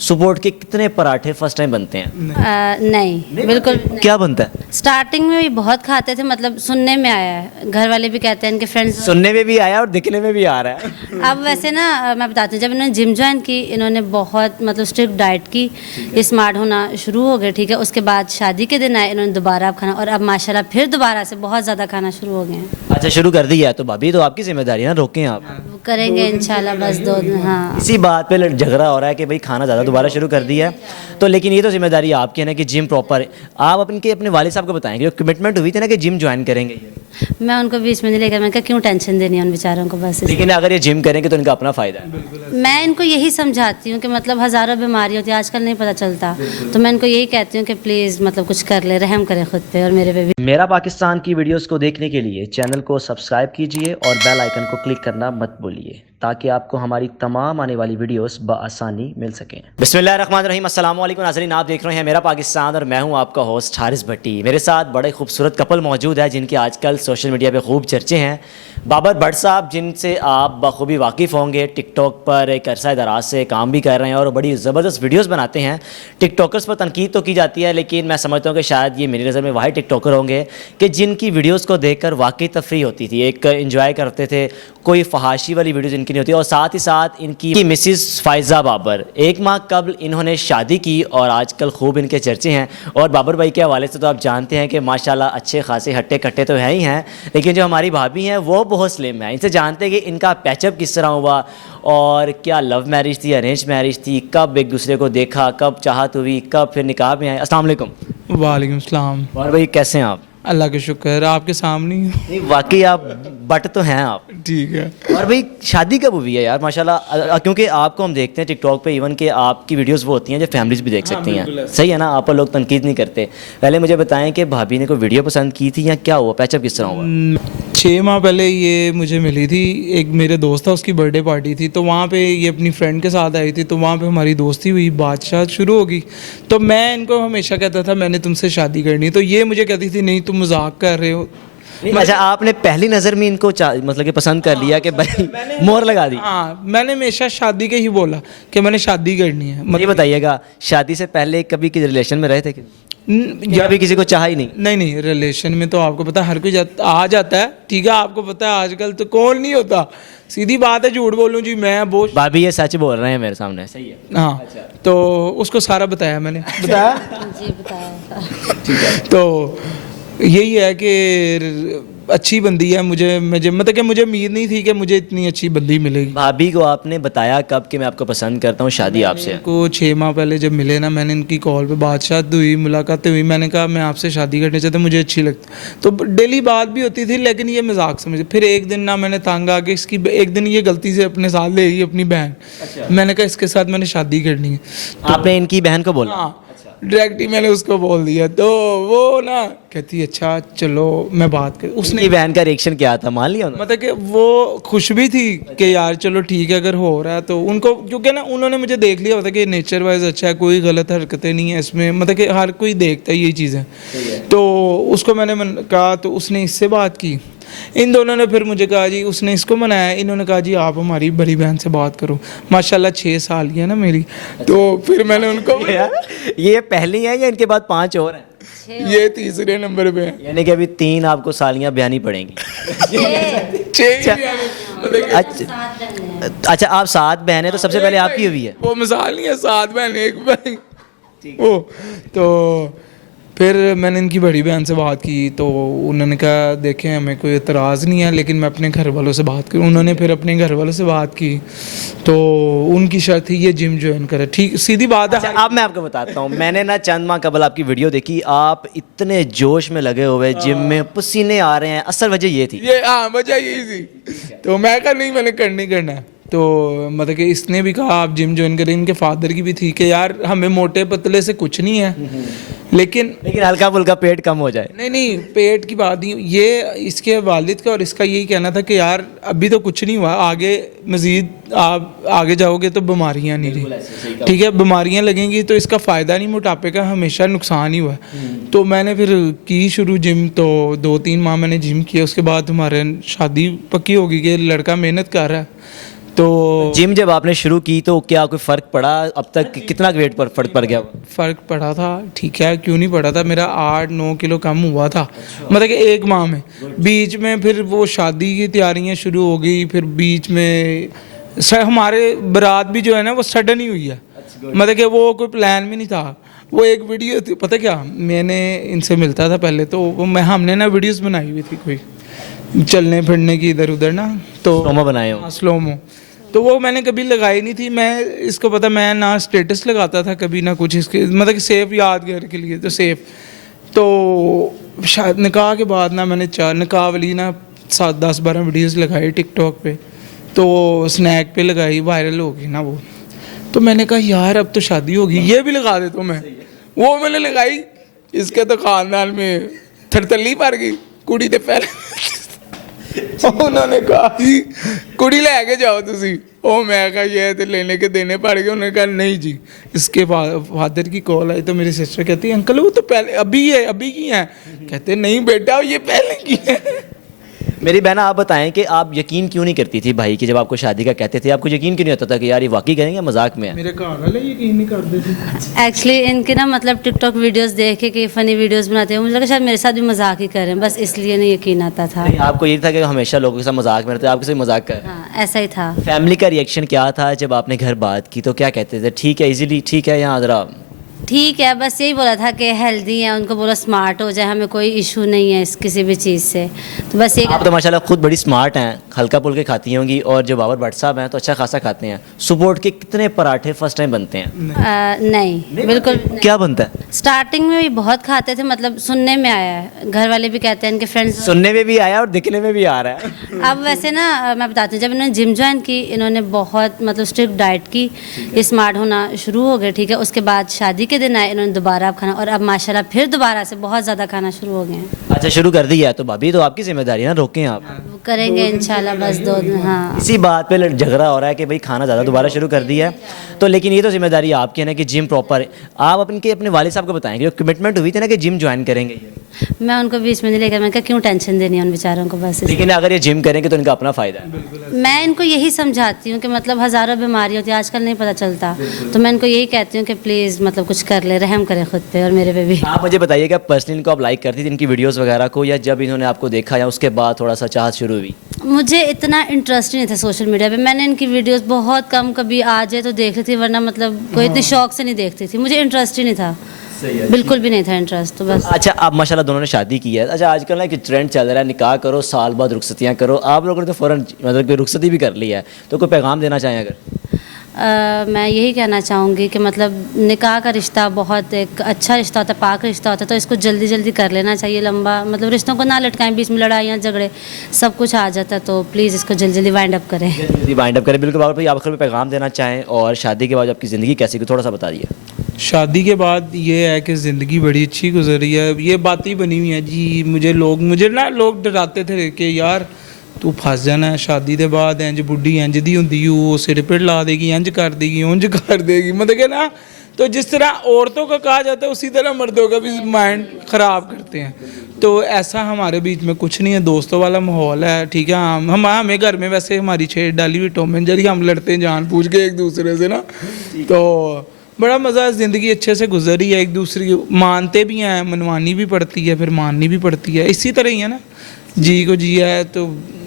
Support के कितने पराठे फर्स्ट टाइम बनते हैं? नहीं बिल्कुल नहीं। क्या बनता है? स्टार्टिंग में भी बहुत खाते थे, मतलब सुनने में आया है, घर वाले भी कहते हैं, इनके फ्रेंड्स। सुनने में भी आया और दिखने में भी आ रहा है। अब वैसे ना मैं बताती हूँ, जब इन्होंने जिम ज्वाइन की, इन्होंने बहुत मतलब स्ट्रिक्ट डाइट की, स्मार्ट होना शुरू हो गए, ठीक है। उसके बाद शादी के दिन आए, इन्होंने दोबारा अब खाना, और अब माशाल्लाह फिर दोबारा से बहुत ज़्यादा खाना शुरू हो गए हैं। अच्छा, शुरू कर दिया है तो भाभी तो आपकी जिम्मेदारी है ना, रोकें आप। वो करेंगे इंशाल्लाह, बस 2 दिन। हाँ, इसी बात पे झगड़ा हो रहा है कि भाई खाना ज़्यादा दोबारा शुरू कर दिया है, तो लेकिन ये तो जिम्मेदारी आपकी है ना कि जिम प्रॉपर आप अपने वाले साहब को बताएंगे, जो कमिटमेंट हुई थी ना कि जिम ज्वाइन करेंगे ये। मैं उनको बीच में नहीं लेकर, मैं कहा क्यों टेंशन देनी है उन बेचारों को, बस लेकिन अगर ये जिम करेंगे तो इनका अपना फ़ायदा है। मैं इनको यही समझाती हूँ कि मतलब हज़ारों बीमारी होती है, आजकल नहीं पता चलता, तो मैं इनको यही कहती हूँ कि प्लीज़ मतलब कुछ कर ले, रहम करें खुद पे और मेरे पे भी। मेरा पाकिस्तान की वीडियोस को देखने के लिए चैनल को सब्सक्राइब कीजिए और बेल आइकन को क्लिक करना मत भूलिए, ताकि आपको हमारी तमाम आने वाली वीडियोस बआसानी मिल सकें। बिस्मिल्लाहिर्रहमानिर्रहीम, अस्सलाम वालेकुम नाज़रीन, आप देख रहे हैं मेरा पाकिस्तान और मैं हूं आपका होस्ट हारिस भट्टी। मेरे साथ बड़े खूबसूरत कपल मौजूद है जिनके आजकल सोशल मीडिया पे खूब चर्चे हैं। बाबर भट्ट साहब, जिनसे आप बखूबी वाकिफ़ होंगे, टिकटॉक पर एक अरसा दराज से काम भी कर रहे हैं और बड़ी ज़बरदस्त वीडियोस बनाते हैं। टिकटॉकर्स पर तनकीद तो की जाती है, लेकिन मैं समझता हूँ कि शायद ये मेरी नज़र में वाहिद टिकटॉकर होंगे कि जिनकी वीडियोस को देखकर वाकई तफरी होती थी, एक एंजॉय करते थे, कोई फहाशी वाली वीडियोस इनकी नहीं होती। और साथ ही साथ इनकी मिसिस फ़ायज़ा बाबर, 1 माह कबल इन्होंने शादी की और आजकल खूब इनके चर्चे हैं। और बाबर भाई के हवाले से तो आप जानते हैं कि माशाल्लाह अच्छे खासे हट्टे कट्टे तो हैं ही हैं, लेकिन जो हमारी भाभी हैं वो बहुत स्लिम है। इनसे जानते हैं कि इनका पैचअप किस तरह हुआ और क्या लव मैरिज थी, अरेंज मैरिज थी, कब एक दूसरे को देखा, कब चाहत हुई, कब फिर निकाह में आए। अस्सलाम वालेकुम। वालेकुम सलाम। और भाई कैसे हैं आप? अल्लाह का शुक्र, आपके सामने ही हूँ। नहीं, वाकई आप बट तो हैं आप। ठीक है। और भाई शादी कब हुई है यार माशाल्लाह? क्योंकि आपको हम देखते हैं टिकटॉक पे, इवन के आपकी वीडियोस वो होती हैं जो फैमिलीज भी देख सकती हैं, सही है ना? आप पर लोग तनकीद नहीं करते। पहले मुझे बताएं कि भाभी ने कोई वीडियो पसंद की थी या क्या हुआ, पैचअप किस तरह हुआ? 6 माह पहले ये मुझे मिली थी, एक मेरे दोस्त था, उसकी बर्थडे पार्टी थी, तो वहाँ पे ये अपनी फ्रेंड के साथ आई थी, तो वहाँ पे हमारी दोस्ती हुई, बातचीत शुरू हो गई। तो मैं इनको हमेशा कहता था मैंने तुमसे शादी करनी, तो ये मुझे कहती थी नहीं तुम मजाक कर रहे हो। अच्छा, आपने पहली नज़र में इनको मतलब कि पसंद कर लिया कि भाई मोहर लगा दी? हाँ, मैंने हमेशा शादी के ही बोला कि मैंने शादी करनी है। ये बताइएगा, शादी से पहले कभी किसी रिलेशन में रहे थे कि या भी किसी को चाहा ही नहीं? नहीं, रिलेशन में तो आपको पता है हर कोई आ जाता है, ठीक है। आपको पता है आजकल तो कौन नहीं होता, सीधी बात है, झूठ बोलूं जी मैं बहुत। भाभी ये सच बोल रहे हैं मेरे सामने, सही है? हाँ। अच्छा। तो उसको सारा बताया मैंने, बताया जी बताया। ठीक है। तो यही है कि अच्छी बंदी है, मुझे मतलब कि मुझे उम्मीद नहीं थी कि मुझे इतनी अच्छी बंदी मिलेगी। भाभी को आपने बताया कब कि मैं आपको पसंद करता हूँ, शादी आपसे? को 6 माह पहले जब मिले ना, मैंने इनकी कॉल पे बातचीत हुई, मुलाकातें हुई, मैंने कहा मैं आपसे शादी करना चाहता हूँ, मुझे अच्छी लगती। तो डेली बात भी होती थी, लेकिन ये मजाक समझे। फिर एक दिन ना मैंने तंग आके इसकी, एक दिन ये गलती से अपने साथ ले गई अपनी बहन। अच्छा। मैंने कहा इसके साथ मैंने शादी करनी है। तो आपने इनकी बहन को बोला? हाँ, डायरेक्ट ही मैंने उसको बोल दिया। तो वो ना कहती अच्छा चलो मैं बात कर। उसने बहन का रिएक्शन क्या था, मान लिया? मतलब कि वो खुश भी थी कि यार चलो ठीक है, अगर हो रहा है तो उनको, क्योंकि ना उन्होंने मुझे देख लिया होता कि नेचर वाइज अच्छा है, कोई गलत हरकतें नहीं है इसमें, मतलब कि हर कोई देखता है ये चीज़ें। तो उसको मैंने कहा, तो उसने इससे बात की, इन दोनों ने फिर मुझे कहा जी, उसने इसको मनाया, इन्होंने कहा जी आप हमारी बड़ी बहन से बात करो। माशाल्लाह 6 साल की है ना मेरी। तो फिर मैंने उनको ये पहली है या इनके बाद 5 और हैं? ये तीसरे नंबर पे है, यानी कि अभी 3 आपको सालियाँ ब्यानी पड़ेंगी। 6। अच्छा, आप 7 बहन हैं, तो सबसे पहले आपकी हुई है? वो मिसाल नहीं है, 7 बहन 1 भाई। वो तो फिर मैंने इनकी बड़ी बहन से बात की, तो उन्होंने कहा देखें हमें कोई एतराज़ नहीं है, लेकिन मैं अपने घर वालों से बात करूँ। उन्होंने फिर अपने घर वालों से बात की, तो उनकी शर्त थी ये जिम ज्वाइन करे। ठीक, सीधी बात है। अच्छा, अब मैं आपको बताता हूँ, मैंने ना चंद माह कबल आपकी वीडियो देखी, आप इतने जोश में लगे हुए, जिम में पसीने आ रहे हैं, असल वजह ये थी? ये हाँ, वजह यही थी। तो मैं कहा नहीं, मैंने करना है। तो मतलब कि इसने भी कहा आप जिम ज्वाइन करें। इनके फादर की भी थी कि यार हमें मोटे पतले से कुछ नहीं है, लेकिन हल्का फुल्का पेट कम हो जाए। नहीं, पेट की बात नहीं, ये इसके वालिद का और इसका यही कहना था कि यार अभी तो कुछ नहीं हुआ, आगे मज़ीद आप आगे जाओगे तो बीमारियाँ नहीं रही, ठीक है, बीमारियाँ लगेंगी तो इसका फ़ायदा नहीं, मोटापे का हमेशा नुकसान ही हुआ। तो मैंने फिर की शुरू जिम, तो 2-3 माह मैंने जिम किया। उसके बाद हमारे शादी पक्की होगी कि लड़का मेहनत कर रहा है, तो जिम जब आपने शुरू की तो क्या कोई फ़र्क पड़ा? अब तक कितना वेट पर फ़र्क पड़ गया? फ़र्क पड़ा था, ठीक है, क्यों नहीं पड़ा था, मेरा 8-9 किलो कम हुआ था, मतलब कि 1 माह में। बीच में फिर वो शादी की तैयारियां शुरू हो गई, फिर बीच में हमारे बारात भी जो है ना वो सडन ही हुई है, मतलब कि वो कोई प्लान भी नहीं था। वो एक वीडियो थी, पता क्या, मैंने इनसे मिलता था पहले, तो वो हमने ना वीडियोस बनाई हुई थी कोई चलने फिरने की इधर उधर ना, तो स्लोमो बनाए हो? स्लोमो, तो वो मैंने कभी लगाई नहीं थी। मैं इसको पता, मैं ना स्टेटस लगाता था कभी ना कुछ इसके, मतलब कि सेफ यादगार के लिए, तो सेफ। तो शायद निकाह के बाद ना मैंने निकाह वाली ना 7-10-12 वीडियोस लगाई टिकटॉक पे, तो स्नैक पे लगाई, वायरल हो गई ना वो। तो मैंने कहा यार अब तो शादी होगी, ये भी लगा देता हूँ मैं। वो मैंने लगाई, इसके तो खानदान में थरतली पड़ गई कुड़ी दे पहले। उन्होंने कहा जी कुड़ी लेके जाओ तुसी। ओ मैं कहा ये तो लेने के देने पड़ गए। उन्होंने कहा नहीं जी। इसके फादर की कॉल आई तो मेरी सिस्टर कहती है अंकल वो तो पहले अभी है, अभी की है। कहते नहीं बेटा ये पहले की है। मेरी बहना आप बताएं कि आप यकीन क्यों नहीं करती थी भाई कि जब आपको शादी का कहते थे, आपको यकीन क्यों नहीं होता था कि यार ये वाकई करेंगे, मजाक में है? मेरे घर वाले यकीन नहीं करते थे। एक्चुअली इनके ना मतलब टिकटॉक वीडियोस देख के फ़नी वीडियोस बनाते हैं, मुझे लगा शायद मेरे साथ भी मजाक ही करें, बस इसलिए नहीं यकीन आता था। नहीं, आपको ये था कि हमेशा लोगों के साथ मजाक में रहते, आपके साथ मजाक कर। हाँ ऐसा ही था। फैमिली का रिएक्शन क्या था जब आपने घर बात की? तो क्या कहते थे, ठीक है इजीली ठीक है, यहाँ ज़रा ठीक है, बस यही बोला था कि हेल्दी है, उनको बोला स्मार्ट हो जाए, हमें कोई इशू नहीं है इस किसी भी चीज़ से। तो बस ये आप तो माशाल्लाह खुद बड़ी स्मार्ट हैं, हल्का पुल्के खाती होंगी, और जो बाबर भट्ट साहब हैं तो अच्छा खासा खाते हैं। सुबोट के कितने पराठे फर्स्ट टाइम बनते हैं? नहीं बिल्कुल नहीं। क्या बनता है? स्टार्टिंग में भी बहुत खाते थे, मतलब सुनने में आया है, घर वाले भी कहते हैं, इनके फ्रेंड्स। सुनने में भी आया और दिखने में भी आ रहा है। अब वैसे ना मैं बताती हूँ, जब इन्होंने जिम ज्वाइन की, इन्होंने बहुत मतलब स्ट्रिक्ट डाइट की, स्मार्ट होना शुरू हो गए, ठीक है। उसके बाद शादी के दिन आए, इन्होंने दोबारा अब खाना, और अब माशाल्लाह फिर दोबारा से बहुत ज़्यादा खाना शुरू हो गए हैं। अच्छा शुरू कर दिया है तो भाभी तो आपकी जिम्मेदारी है ना, रोकें आप। वो करेंगे इंशाल्लाह, बस 2 दिन। हाँ इसी बात पे झगड़ा हो रहा है कि भाई खाना ज़्यादा दोबारा शुरू कर दिया है, तो लेकिन ये तो जिम्मेदारी आपकी है ना कि जिम प्रॉपर आप अपने वाले साहब को बताएंगे, जो कमिटमेंट हुई थी ना कि जिम ज्वाइन करेंगे। मैं उनको बीच में नहीं लेकर, मैं कहा क्यों टेंशन देनी है उन बेचारों को, बस लेकिन अगर ये जिम करेंगे तो इनका अपना फ़ायदा है। मैं इनको यही समझाती हूँ कि मतलब हज़ारों बीमारियाँ होती हैं, आजकल नहीं पता चलता, तो मैं इनको यही कहती हूँ कि प्लीज़ मतलब कुछ कर ले, रहम करें खुद पे और मेरे पे भी। आप मुझे बताइए कि पर्सनली इनको आप लाइक करती थी इनकी वीडियोस वगैरह को, या जब इन्होंने आपको देखा या उसके बाद थोड़ा सा चाहत शुरू हुई? मुझे इतना इंटरेस्ट नहीं था सोशल मीडिया पे, मैंने इनकी वीडियोस बहुत कम, कभी आ जाए तो देख लेती थी, वरना मतलब कोई इतनी शौक से नहीं देखती थी, मुझे इंटरेस्ट ही नहीं था, बिल्कुल भी नहीं था इंटरेस्ट, तो बस। अच्छा आप माशाल्लाह दोनों ने शादी की है। अच्छा आजकल ना एक ट्रेंड चल रहा है, निकाह करो साल बाद रुखसतियाँ करो, आप लोगों ने तो फ़ौरन मतलब कि रुखसती भी कर ली है, तो कोई पैगाम देना चाहें अगर? मैं यही कहना चाहूँगी कि मतलब निकाह का रिश्ता बहुत एक अच्छा रिश्ता होता है, पाक रिश्ता होता है, तो इसको जल्दी जल्दी कर लेना चाहिए, लंबा मतलब रिश्तों को ना लटकाएं, बीच में लड़ाइयाँ झगड़े सब कुछ आ जाता है, तो प्लीज़ इसको जल्दी जल्दी वाइंड अप करें। जल्दी वाइंड अप करें। बिल्कुल बाबर भाई, आप आखिर में पैगाम देना चाहें और शादी के बाद आपकी ज़िंदगी कैसी हुई थोड़ा सा बता दिए। शादी के बाद ये है कि ज़िंदगी बड़ी अच्छी गुजरी है। ये बातें बनी हुई हैं जी, मुझे लोग डराते थे कि यार तू फस जाना है शादी के बाद, इंज बुढ़ी इंज दी होंदी, वो सिर पर ला देगी, इंज कर देगी, उंज कर देगी, मतलब कि ना, तो जिस तरह औरतों का कहा जाता है उसी तरह मर्दों का भी माइंड ख़राब करते हैं। तो ऐसा हमारे बीच में कुछ नहीं है, दोस्तों वाला माहौल है, ठीक है। हमें घर में वैसे हमारी छेड़ डाली हुई टॉम एंड जेरी, हम लड़ते हैं जान पूछ के एक दूसरे से ना, तो बड़ा मज़ा, ज़िंदगी अच्छे से गुजरी है, एक दूसरे की मानते भी हैं, मनवानी भी पड़ती है, फिर माननी भी पड़ती है, इसी तरह ही है ना, जी को जिया है तो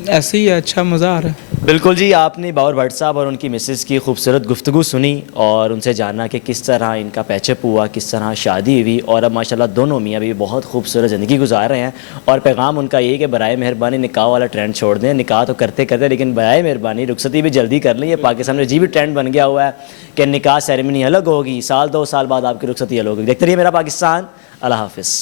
ऐसे ही है, अच्छा मज़ा आ रहा है। बिल्कुल जी, आपने बाबर भट्ट साहब और उनकी मिसेस की खूबसूरत गुफ्तगू सुनी और उनसे जाना कि किस तरह इनका पैचअप हुआ, किस तरह शादी हुई, और अब माशाल्लाह दोनों मियाँ भी बहुत खूबसूरत ज़िंदगी गुजार रहे हैं। और पैगाम उनका ये कि बराए मेहरबानी निकाह वाला ट्रेंड छोड़ दें, निकाह तो करते करते लेकिन बराए मेहरबानी रुखसती भी जल्दी कर लें। ये पाकिस्तान में जी भी ट्रेंड बन गया हुआ है कि निकाह सेरेमनी अलग होगी, साल 2 साल बाद आपकी रुखसती अलग होगी। देखते रहिए मेरा पाकिस्तान। अल्लाह हाफ़िज़।